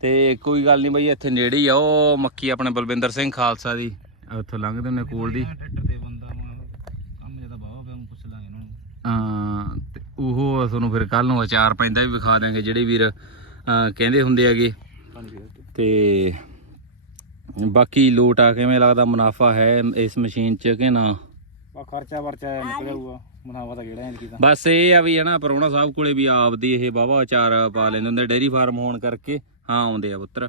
ਤੇ ਕੋਈ ਗੱਲ ਨਹੀਂ ਬਈ ਇੱਥੇ ਨੇੜੇ ਹੀ ਆ ਉਹ ਮੱਕੀ ਆਪਣੇ ਬਲਵਿੰਦਰ ਸਿੰਘ ਖਾਲਸਾ ਦੀ ਉੱਥੋਂ ਲੰਘਦੇ ਨੇ ਕੋਲ ਦੀ। ਟਰੈਕਟਰ ਤੇ ਬੰਦਾ ਕੰਮ ਜ਼ਿਆਦਾ ਬਾਵਾ ਪਿਆ ਪੁੱਛ ਲਾਂਗੇ ਇਹਨਾਂ ਨੂੰ ਹਾਂ ਤੇ ਉਹ ਤੁਹਾਨੂੰ ਫਿਰ ਕੱਲ ਨੂੰ ਅਚਾਰ ਪੈਂਦਾ ਵੀ ਵਿਖਾ ਦਾਂਗੇ ਜਿਹੜੇ ਵੀਰ ਕਹਿੰਦੇ ਹੁੰਦੇ ਹੈਗੇ। ਤੇ ਬਾਕੀ ਲੋਟ ਆ ਕਿਵੇਂ ਲੱਗਦਾ ਮੁਨਾਫਾ ਹੈ ਇਸ ਮਸ਼ੀਨ 'ਚ ਕਿ ਨਾ? ਖਰਚਾ ਵਰਚਾ ਨਿਕਲ ਜਾਊਗਾ ਮੁਨਾਫਾ ਤਾਂ ਕਿਹੜਾ ਐਂ ਕੀ ਤਾਂ। ਬਸ ਇਹ ਆ ਵੀ ਹਨਾ ਪਰੋਣਾ ਸਾਹਿਬ ਕੋਲੇ ਵੀ ਆਪਦੀ ਇਹ ਵਾਹਵਾ ਅਚਾਰ ਪਾ ਲੈਂਦੇ ਹੁੰਦੇ ਡੇਰੀ ਫਾਰਮ ਹੋਣ ਕਰਕੇ। ਹਾਂ ਆਉਂਦੇ ਆ ਪੁੱਤਰ।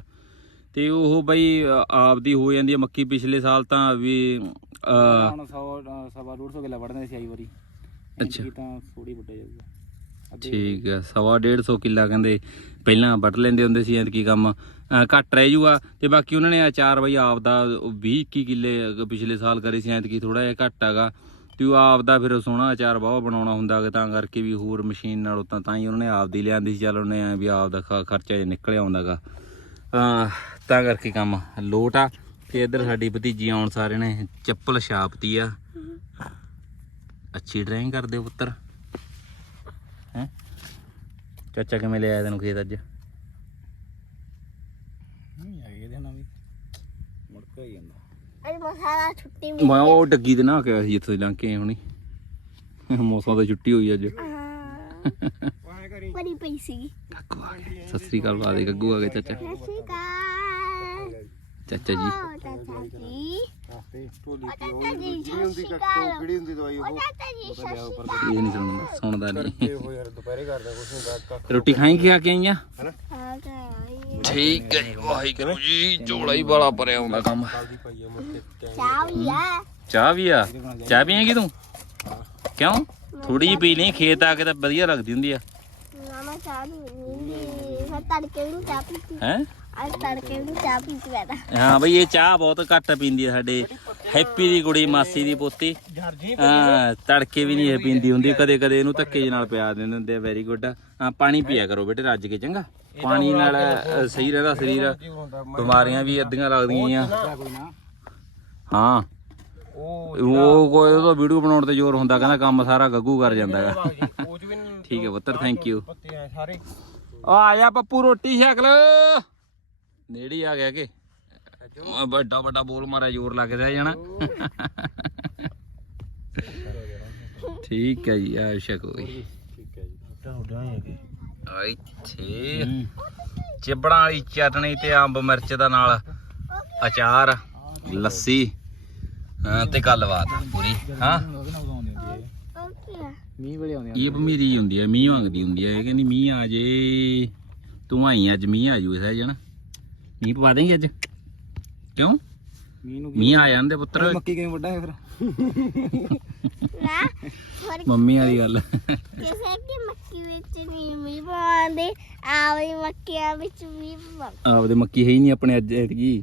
ਤੇ ਉਹ ਬਈ ਆਪਦੀ ਹੋ ਜਾਂਦੀ ਆ ਮੱਕੀ ਪਿਛਲੇ ਸਾਲ ਤਾਂ ਵੀ ਅ, ਹੁਣ 100 ਸਵਾ 150 ਕਿੱਲਾ ਵੱਢਦੇ ਸੀ ਆਈ ਵਾਰੀ। ਅੱਛਾ। ਐਤਕੀ ਤਾਂ ਥੋੜੀ ਵੱਡੇ ਜਾਊਗਾ। ਠੀਕ ਹੈ ਸਵਾ 150 ਕਿੱਲਾ ਕਹਿੰਦੇ ਪਹਿਲਾਂ ਵੱਢ ਲੈਂਦੇ ਹੁੰਦੇ ਸੀ ਐਤਕੀ ਕੰਮ। ਘੱਟ ਰਹਿ ਜੂਗਾ। ਤੇ ਬਾਕੀ ਉਹਨਾਂ ਨੇ ਅਚਾਰ ਬਈ ਆਪਦਾ 20 21 ਕਿੱਲੇ ਪਿਛਲੇ ਸਾਲ ਕਰੇ ਸੀ ਐਤਕੀ ਥੋੜਾ ਜਿਹਾ ਘੱਟ ਹੈਗਾ। ਤੇ ਉਹ ਆਪਦਾ ਫਿਰ ਸੋਹਣਾ ਅਚਾਰ ਬਾਵਾ ਬਣਾਉਣਾ ਹੁੰਦਾ ਗਾ ਤਾਂ ਕਰਕੇ ਵੀ ਹੋਰ ਮਸ਼ੀਨ ਨਾਲੋਂ ਤਾਂ ਤਾਂ ਹੀ ਉਹਨਾਂ ਨੇ ਆਪਦੀ ਲਿਆਂਦੀ ਸੀ। ਚੱਲ ਉਹਨੇ ਐਂ ਵੀ ਆਪਦਾ ਖ- ਖਰਚਾ ਜੇ ਨਿਕਲ ਆਉਂਦਾਗਾ ਤਾਂ ਕਰਕੇ ਕੰਮ ਲੋਟ ਆ। ਤੇ ਇੱਧਰ ਸਾਡੀ ਭਤੀਜੀ ਆਉਣ ਸਾਰੇ ਨੇ ਚੱਪਲ ਛਾਪਤੀ ਆ। ਅੱਛੀ ਡਰਾਇੰਗ ਕਰਦੇ ਪੁੱਤਰ। ਹੈ? ਚਾਚਾ ਕਿਵੇਂ ਲਿਆ ਤੈਨੂੰ ਖੇਤ ਅੱਜ ਨਹੀਂ ਆ ਇਹਦੇ ਨਾਲ ਵੀ ਮੁੜ ਕੇ ਆ ਜਾਂਦਾ ਅੱਜ ਮਸਾਲਾ ਛੁੱਟੀ ਮੈਂ ਉਹ ਡੱਗੀ ਤੇ ਨਾ ਗਿਆ ਸੀ ਜਿੱਥੋਂ ਦੀ ਲੰਘ ਕੇ ਆਏ ਹੁਣੀ। ਮੌਸਮ ਦੀ ਛੁੱਟੀ ਹੋਈ ਅੱਜ। ਬੜੀ ਪਈ ਸੀਗੀ। ਗੱਗੂ ਆ ਗਿਆ। ਸਤਿ ਸ੍ਰੀ ਅਕਾਲ ਬਾਦੇ ਗੱਗੂ ਆ ਗਿਆ ਚਾਚਾ। ਸਤਿ ਸ਼੍ਰੀ ਅਕਾਲ। ਚਾਚਾ ਜੀ। ਓ ਚਾਚਾ ਜੀ? ਓ ਚਾਚਾ ਜੀ ਸਤਿ ਸ਼੍ਰੀ ਅਕਾਲ। ਕਿਹੜੀ ਹੁੰਦੀ ਦਵਾਈ ਉਹ? ਚਾਚਾ ਜੀ ਸਤਿ ਸ਼੍ਰੀ ਅਕਾਲ। ਇਹ ਨਹੀਂ ਸੁਣਦਾ ਸੁਣਦਾ ਨਹੀਂ। ਉਹ ਯਾਰ ਦੁਪਹਿਰੇ ਕਰਦਾ ਕੁਛ ਹੁੰਦਾ ਰੋਟੀ ਖਾਈ ਖਾ ਕੇ ਆਈਆਂ ਠੀਕ ਹੈ ਜੀ ਵਾਹਿਗੁਰੂ ਜੀ ਝੋਲਾ ਹੀ ਬੜਾ ਭਰਿਆ ਹੁੰਦਾ ਕੰਮ। ਚਾਹ ਵੀ ਆ? ਚਾਹ ਵੀ ਆ ਚਾਹ ਪੀਏਂਗੀ ਤੂੰ? ਕਿਉਂ? ਥੋੜੀ ਜਿਹੀ ਪੀ ਲਈ ਖੇਤ ਆ ਕੇ ਤਾਂ ਵਧੀਆ ਲੱਗਦੀ ਹੁੰਦੀ ਆ। ਨਾ ਮੈਂ ਚਾਹ ਨਹੀਂ ਪੀਂਦੀ। ਤੜਕੇ ਵੀ ਨੀ ਚਾਹ ਪੀਤੀ। ਹੈ? ਅੱਜ ਤੜਕੇ ਵੀ ਚਾਹ ਪੀਤੀ ਮੈਂ ਤਾਂ। ਹਾਂ ਬਈ ਇਹ ਚਾਹ ਬਹੁਤ ਘੱਟ ਪੀਂਦੀ ਆ ਸਾਡੇ ਹੈਪੀ ਦੀ ਕੁੜੀ ਮਾਸੀ ਦੀ ਪੋਤੀ। ਹਾਂ ਤੜਕੇ ਵੀ ਨਹੀਂ ਇਹ ਪੀਂਦੀ ਹੁੰਦੀ। ਕਦੇ ਕਦੇ ਇਹਨੂੰ ਧੱਕੇ ਨਾਲ ਪਿਆ ਦਿੰਦੇ ਹੁੰਦੇ ਆ ਵੈਰੀ ਗੁੱਡ ਹਾਂ ਪਾਣੀ ਪੀਆ ਕਰੋ ਬੇਟੇ ਰੱਜ ਕੇ ਚੰਗਾ? ਪਾਣੀ ਨਾਲ ਸਹੀ ਰਹਿੰਦਾ ਸਰੀਰ ਬਿਮਾਰੀਆਂ ਵੀ ਅੱਧੀਆਂ ਲੱਗਦੀਆਂ ਆ। ਹਾਂ। ਉਹ ਉਹ ਕੋਈ ਉਹਦਾ ਵੀਡੀਓ ਬਣਾਉਣ ਤੇ ਜ਼ੋਰ ਹੁੰਦਾ ਕਹਿੰਦਾ ਕੰਮ ਸਾਰਾ ਗੱਗੂ ਕਰ ਜਾਂਦਾ ਹੈਗਾ। ਉਹ ਚ ਵੀ ਨੀ ਠੀਕ ਹੈ ਪੁੱਤਰ ਥੈਂਕ ਯੂ ਪੱਤੇ ਆ ਸਾਰੇ। ਆ ਜਾ ਪੱਪੂ ਰੋਟੀ ਛਕ ਲੈ। ਨੇੜੇ ਆ ਗਿਆ ਕਿ। ਮੈਂ ਵੱਡਾ ਵੱਡਾ ਬੋਲ ਮਾਰਿਆ ਜ਼ੋਰ ਲੱਗ ਰਿਹਾ ਜਾਣਾ ਠੀਕ ਹੈ ਜੀ ਆ ਛਕੋ ਜੀ ਠੀਕ ਹੈ ਜੀ। ਇੱਥੇ ਚਿਬੜਾਂ ਵਾਲੀ ਚਟਣੀ ਤੇ ਅੰਬ ਮਿਰਚ ਦਾ ਨਾਲ ਅਚਾਰ ਲੱਸੀ। ਹਾਂ ਤੇ ਗੱਲਬਾਤ ਪੂਰੀ ਹਾਂ। ਆ ਮੀਂਹ ਵੇਲੇ ਆਉਂਦੀ ਇਹ ਭਮੀਰੀ ਹੁੰਦੀ ਹੈ ਮੀਂਹ ਮੰਗਦੀ ਹੁੰਦੀ ਹੈ ਇਹ ਕਹਿੰਦੀ ਮੀਂਹ ਆ ਜੇ ਤੂੰ ਆਈ ਅੱਜ ਮੀਂਹ ਆ ਜੂ ਸਹਿ ਜਣ। ਮੀਂਹ ਪਵਾ ਦੇਂਗੇ ਅੱਜ? ਕਿਉਂ? ਮੀਂਹ ਨੂੰ ਮੀਂਹ ਆ ਜਾਂਦੇ ਪੁੱਤਰ। ਮੱਕੀ ਕਿਵੇਂ ਵੱਢਾਂਗੇ ਫਿਰ? ਨਾ ਮੰਮੀ ਵਾਲੀ ਗੱਲ। ਕਿਸੇ ਦੀ ਮੱਕੀ ਵਿੱਚ ਨਹੀਂ ਮੀਂਹ ਪਵਾਉਂਦੇ ਆਵੀ ਮੱਕੀਆਂ ਵਿੱਚ ਮੀਂਹ ਪਵਾਉਂਦੇ। ਆਪਦੇ ਮੱਕੀ ਹੈ ਹੀ ਨਹੀਂ ਆਪਣੇ ਅੱਜ ਐਤਕੀ।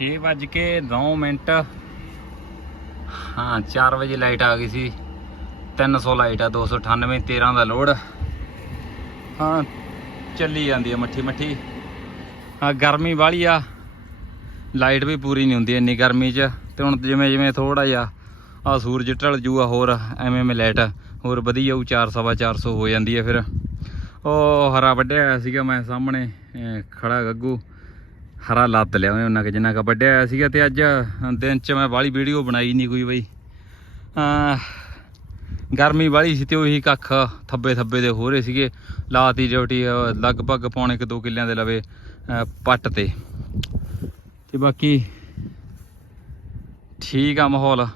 6 ਵਜ ਕੇ 9 ਮਿੰਟ। ਹਾਂ 4 ਵਜੇ ਲਾਈਟ ਆ ਗਈ ਸੀ। 300 ਲਾਈਟ ਆ 298 13 ਦਾ ਲੋਡ। ਹਾਂ, ਚੱਲੀ ਜਾਂਦੀ ਆ ਮੱਠੀ ਮੱਠੀ। ਆ ਗਰਮੀ ਵਾਲੀ ਆ। ਲਾਈਟ ਵੀ ਪੂਰੀ ਨਹੀਂ ਹੁੰਦੀ ਇੰਨੀ ਗਰਮੀ 'ਚ। ਤੇ ਹੁਣ ਜਿਵੇਂ ਜਿਵੇਂ ਥੋੜਾ ਜਿਹਾ ਆ ਸੂਰਜ ਢਲ ਜੂਆ ਹੋਰ ਐਵੇਂ ਐਵੇਂ ਲਾਈਟ, ਹੋਰ ਵਧੀ ਜਾਊ 4 400 ਹੋ ਜਾਂਦੀ ਆ ਫਿਰ। ਉਹ ਹਰਾ ਵੱਢਿਆ ਸੀਗਾ ਮੈਂ ਸਾਹਮਣੇ ਖੜਾ ਗੱਗੂ। ਹਰਾ ਲੱਦ ਲਿਆ ਉਹਨੇ ਉਹਨਾਂ ਕਿ, ਜਿੰਨਾ ਕ ਵੱਢਿਆ ਹੋਇਆ ਸੀਗਾ ਤੇ ਅੱਜ ਦਿਨ ਚ ਮੈਂ ਬਾਹਲੀ ਵੀਡੀਓ ਬਣਾਈ ਨਹੀਂ ਕੋਈ ਬਈ। ਅਹ, ਗਰਮੀ ਵਾਲੀ ਸੀ ਤੇ ਉਹੀ ਕੱਖ ਥੱਬੇ ਥੱਬੇ ਦੇ ਹੋ ਰਹੇ ਸੀਗੇ। ਲਾਤੀ ਡਿਊਟੀ, ਅਹ, ਲਗਭਗ ਪੌਣੇ ਕਿ 2 ਕਿੱਲਿਆਂ ਦੇ ਲਵੇ ਪੱਟ ਤੇ। ਤੇ ਬਾਕੀ ਠੀਕ ਆ ਮਾਹੌਲ।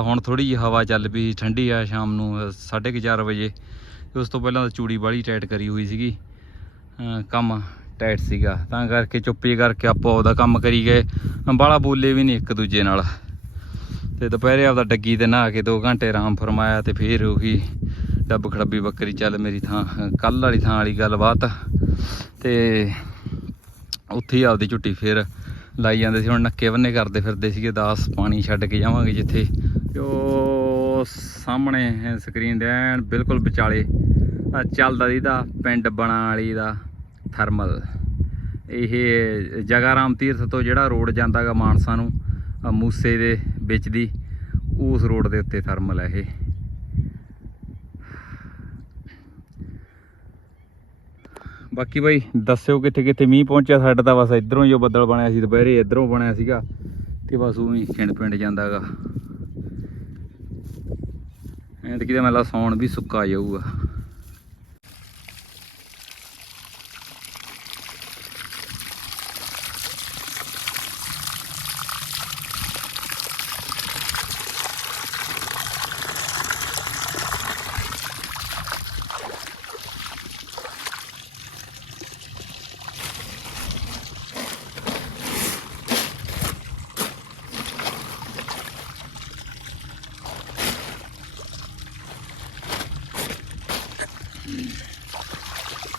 ਹੁਣ ਥੋੜੀ ਜਿਹੀ ਹਵਾ ਚੱਲ ਪਈ, ਠੰਡੀ ਆ ਸ਼ਾਮ ਨੂੰ 4:30 ਵਜੇ। ਉਸ ਤੋਂ ਪਹਿਲਾਂ ਤਾਂ ਚੂੜੀ ਬਾਹਲੀ ਟਾਈਟ ਕਰੀ ਹੋਈ ਸੀਗੀ। ਕੰਮ ਟਾਈਟ ਸੀਗਾ। ਤਾਂ ਕਰਕੇ ਚੁੱਪੀ ਕਰਕੇ ਆਪੋ ਆਪਦਾ ਕੰਮ ਕਰੀ ਗਏ। ਬਾਹਲਾ ਬੋਲੇ ਵੀ ਨਹੀਂ ਇੱਕ ਦੂਜੇ ਨਾਲ। ਤੇ ਦੁਪਹਿਰੇ ਆਪਦਾ ਡੱਗੀ ਤੇ ਨਹਾ ਕੇ 2 ਘੰਟੇ ਆਰਾਮ ਫਰਮਾਇਆ ਤੇ ਫੇਰ ਉਹੀ ਡੱਬ ਖੜੱਬੀ ਬੱਕਰੀ ਚੱਲ ਮੇਰੀ ਥਾਂ ਕੱਲ ਵਾਲੀ ਥਾਂ ਵਾਲੀ ਗੱਲਬਾਤ। ਤੇ ਉੱਥੇ ਹੀ ਆਪਦੀ ਝੁੱਟੀ ਫੇਰ ਲਾਈ ਜਾਂਦੇ ਸੀ। ਹੁਣ ਨੱਕੇ ਬੰਨੇ ਕਰਦੇ ਫਿਰਦੇ ਸੀਗੇ। ਦਾਸ ਪਾਣੀ ਛੱਡ ਕੇ ਜਾਵਾਂਗੇ ਜਿੱਥੇ। ਤੇ ਉਹ ਸਾਹਮਣੇ ਸਕਰੀਨ ਦੇ ਐਨ ਬਿਲਕੁਲ ਵਿਚਾਲੇ ਚੱਲਦਾ ਦੀਦਾ ਪਿੰਡ ਬਣਾ ਵਾਲੀ ਦਾ। ਥਰਮਲ। ਇਹ ਜਗਾਰਾਮ ਤੀਰਥ ਤੋਂ ਜਿਹੜਾ ਰੋਡ ਜਾਂਦਾਗਾ ਮਾਨਸਾ ਨੂੰ ਮੂਸੇ ਦੇ ਵਿੱਚ ਦੀ, ਉਸ ਰੋਡ ਦੇ ਉੱਤੇ ਥਰਮਲ ਹੈ ਇਹ। ਬਾਕੀ ਬਾਈ, ਦੱਸਿਓ ਕਿੱਥੇ ਕਿੱਥੇ ਮੀਂਹ ਪਹੁੰਚਿਆ, ਸਾਡਾ ਤਾਂ ਬਸ ਇਧਰੋਂ ਜੋ ਬੱਦਲ ਬਣਿਆ ਸੀ, ਦੁਪਹਿਰੇ ਇਧਰੋਂ ਬਣਿਆ ਸੀਗਾ, ਤੇ ਬਸ ਉਹ ਹੀ ਖਿੰਡ ਪਿੰਡ ਜਾਂਦਾਗਾ ਐਂ ਤੇ ਕਿਤੇ ਮੇਲਾ ਸੌਣ ਵੀ ਸੁੱਕਾ ਜਾਊਗਾ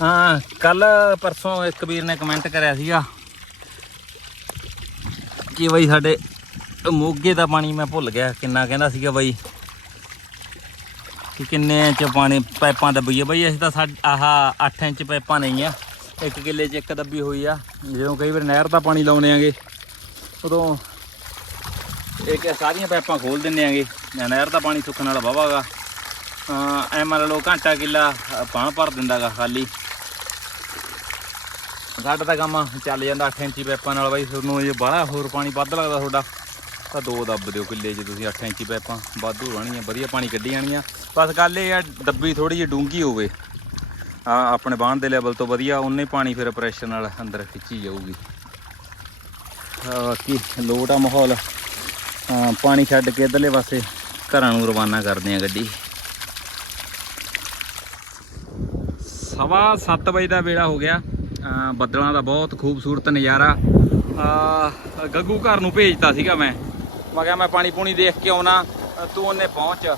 ਹਾਂ ਕੱਲ ਪਰਸੋਂ ਇੱਕ ਵੀਰ ਨੇ ਕਮੈਂਟ ਕਰਿਆ ਸੀਗਾ ਕਿ ਬਈ ਸਾਡੇ ਮੋਗੇ ਦਾ ਪਾਣੀ ਮੈਂ ਭੁੱਲ ਗਿਆ, ਕਿੰਨਾ ਕਹਿੰਦਾ ਸੀਗਾ ਬਈ ਕਿ ਕਿੰਨੇ ਇੰਚ ਪਾਣੀ ਪਾਈਪਾਂ ਦੱਬੀਏ ਬਈ, ਅਸੀਂ ਤਾਂ ਸਾਡ- ਆਹ 8 ਇੰਚ ਪਾਈਪਾਂ ਨਹੀਂ ਆ ਇੱਕ ਕਿੱਲੇ 'ਚ ਇੱਕ ਦੱਬੀ ਹੋਈ ਆ, ਜਦੋਂ ਕਈ ਵਾਰ ਨਹਿਰ ਦਾ ਪਾਣੀ ਲਾਉਨੇ ਆਗੇ, ਉਦੋਂ ਇਹ ਸਾਰੀਆਂ ਪਾਈਪਾਂ ਖੋਲ ਦਿੰਨੇ ਆਗੇ ਨਹਿਰ ਦਾ ਪਾਣੀ ਸੁੱਕਣ ਵਾਲਾ ਵਾਵਾਗਾ ਅਹ ਐ ਮੰਨ ਲਓ ਘੰਟਾ ਕਿੱਲਾ ਪਾਣ ਭਰ ਦਿੰਦਾਗਾ ਖਾਲੀ। ਸਾਡਾ ਤਾਂ ਕੰਮ ਚੱਲ ਜਾਂਦਾ 8 ਇੰਚੀ ਪੈਪਾਂ ਨਾਲ ਬਾਈ, ਤੁਹਾਨੂੰ ਜੇ ਬਾਹਲਾ ਹੋਰ ਪਾਣੀ ਵੱਧ ਲੱਗਦਾ ਤੁਹਾਡਾ। ਤਾਂ ਦੋ ਦੱਬ ਦਿਓ ਕਿੱਲੇ 'ਚ ਤੁਸੀਂ 8 ਇੰਚੀ ਪੈਪਾਂ, ਵਾਧੂ ਰਹਿਣੀਆਂ ਵਧੀਆ ਪਾਣੀ ਕੱਢੀ ਜਾਣੀਆਂ ਬਸ ਗੱਲ ਇਹ ਆ, ਡੱਬੀ ਥੋੜੀ ਜਿਹੀ ਡੂੰਗੀ ਹੋਵੇ। ਆ ਆਪਣੇ ਬਾਣ ਦੇ ਲੈਵਲ ਤੋਂ ਵਧੀਆ ਉਹਨੇ ਪਾਣੀ ਫਿਰ ਪ੍ਰੈਸ਼ਰ ਨਾਲ ਅੰਦਰ ਖਿੱਚੀ ਜਾਊਗੀ। ਬਾਕੀ ਲੋਟ ਆ ਮਾਹੌਲ। ਪਾਣੀ ਛੱਡ ਕੇ ਇਧਰਲੇ ਪਾਸੇ ਘਰਾਂ ਨੂੰ ਰਵਾਨਾ ਕਰਦੇ ਆ ਗੱਡੀ। ਸਵਾ 7 ਵਜੇ ਦਾ ਵੇਲਾ ਹੋ ਗਿਆ। ਬੱਦਲਾਂ ਦਾ ਬਹੁਤ ਖੂਬਸੂਰਤ ਨਜ਼ਾਰਾ। ਗੱਗੂ ਘਰ ਨੂੰ ਭੇਜਤਾ ਸੀਗਾ ਮੈਂ। ਮੈਂ ਕਿਹਾ, ਮੈਂ ਪਾਣੀ ਪੂਣੀ ਦੇਖ ਕੇ ਆਉਣਾ। ਤੂੰ ਉਹਨੇ ਪਹੁੰਚ।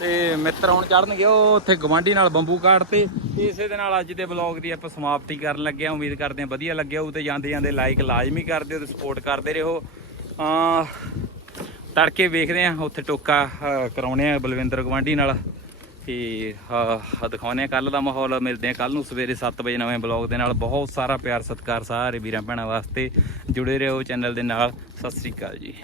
ਤੇ ਮਿੱਤਰ ਹੁਣ ਚੜਨਗੇ ਉਹ ਉੱਥੇ ਗਵਾਂਢੀ ਨਾਲ ਬੰਬੂ ਕਾੜ ਤੇ। ਇਸੇ ਦੇ ਨਾਲ ਅੱਜ ਦੇ ਵਲੌਗ ਦੀ ਆਪਾਂ ਸਮਾਪਤੀ ਕਰਨ ਲੱਗੇ ਆ ਉਮੀਦ ਕਰਦੇ ਆ ਵਧੀਆ ਲੱਗਿਆ ਉਹ ਤੇ ਜਾਂਦੇ ਜਾਂਦੇ ਲਾਈਕ ਲਾਜ਼ਮੀ ਕਰ ਦਿਓ ਤੇ ਸਪੋਰਟ ਕਰਦੇ ਰਹੋ। ਅਹ ਤੜਕੇ ਵੇਖਦੇ ਆ ਉੱਥੇ ਟੋਕਾ ਕਰਾਉਣੇ ਆ ਬਲਵਿੰਦਰ ਗਵਾਂਢੀ ਨਾਲ। ਤੇ ਹਾਂ ਦਿਖਾਉਣੇ ਆ ਕੱਲ ਦਾ ਮਾਹੌਲ, ਮਿਲਦੇ ਆ ਕੱਲ ਨੂੰ ਸਵੇਰੇ 7 ਵਜੇ ਨਵੇਂ ਬਲੌਗ ਦੇ ਨਾਲ। ਬਹੁਤ ਸਾਰਾ ਪਿਆਰ, ਸਤਿਕਾਰ ਸਾਰੇ ਵੀਰਾਂ ਭੈਣਾਂ ਵਾਸਤੇ ਜੁੜੇ ਰਹੋ ਚੈਨਲ ਦੇ ਨਾਲ। ਸਤਿ ਸ੍ਰੀ ਅਕਾਲ ਜੀ।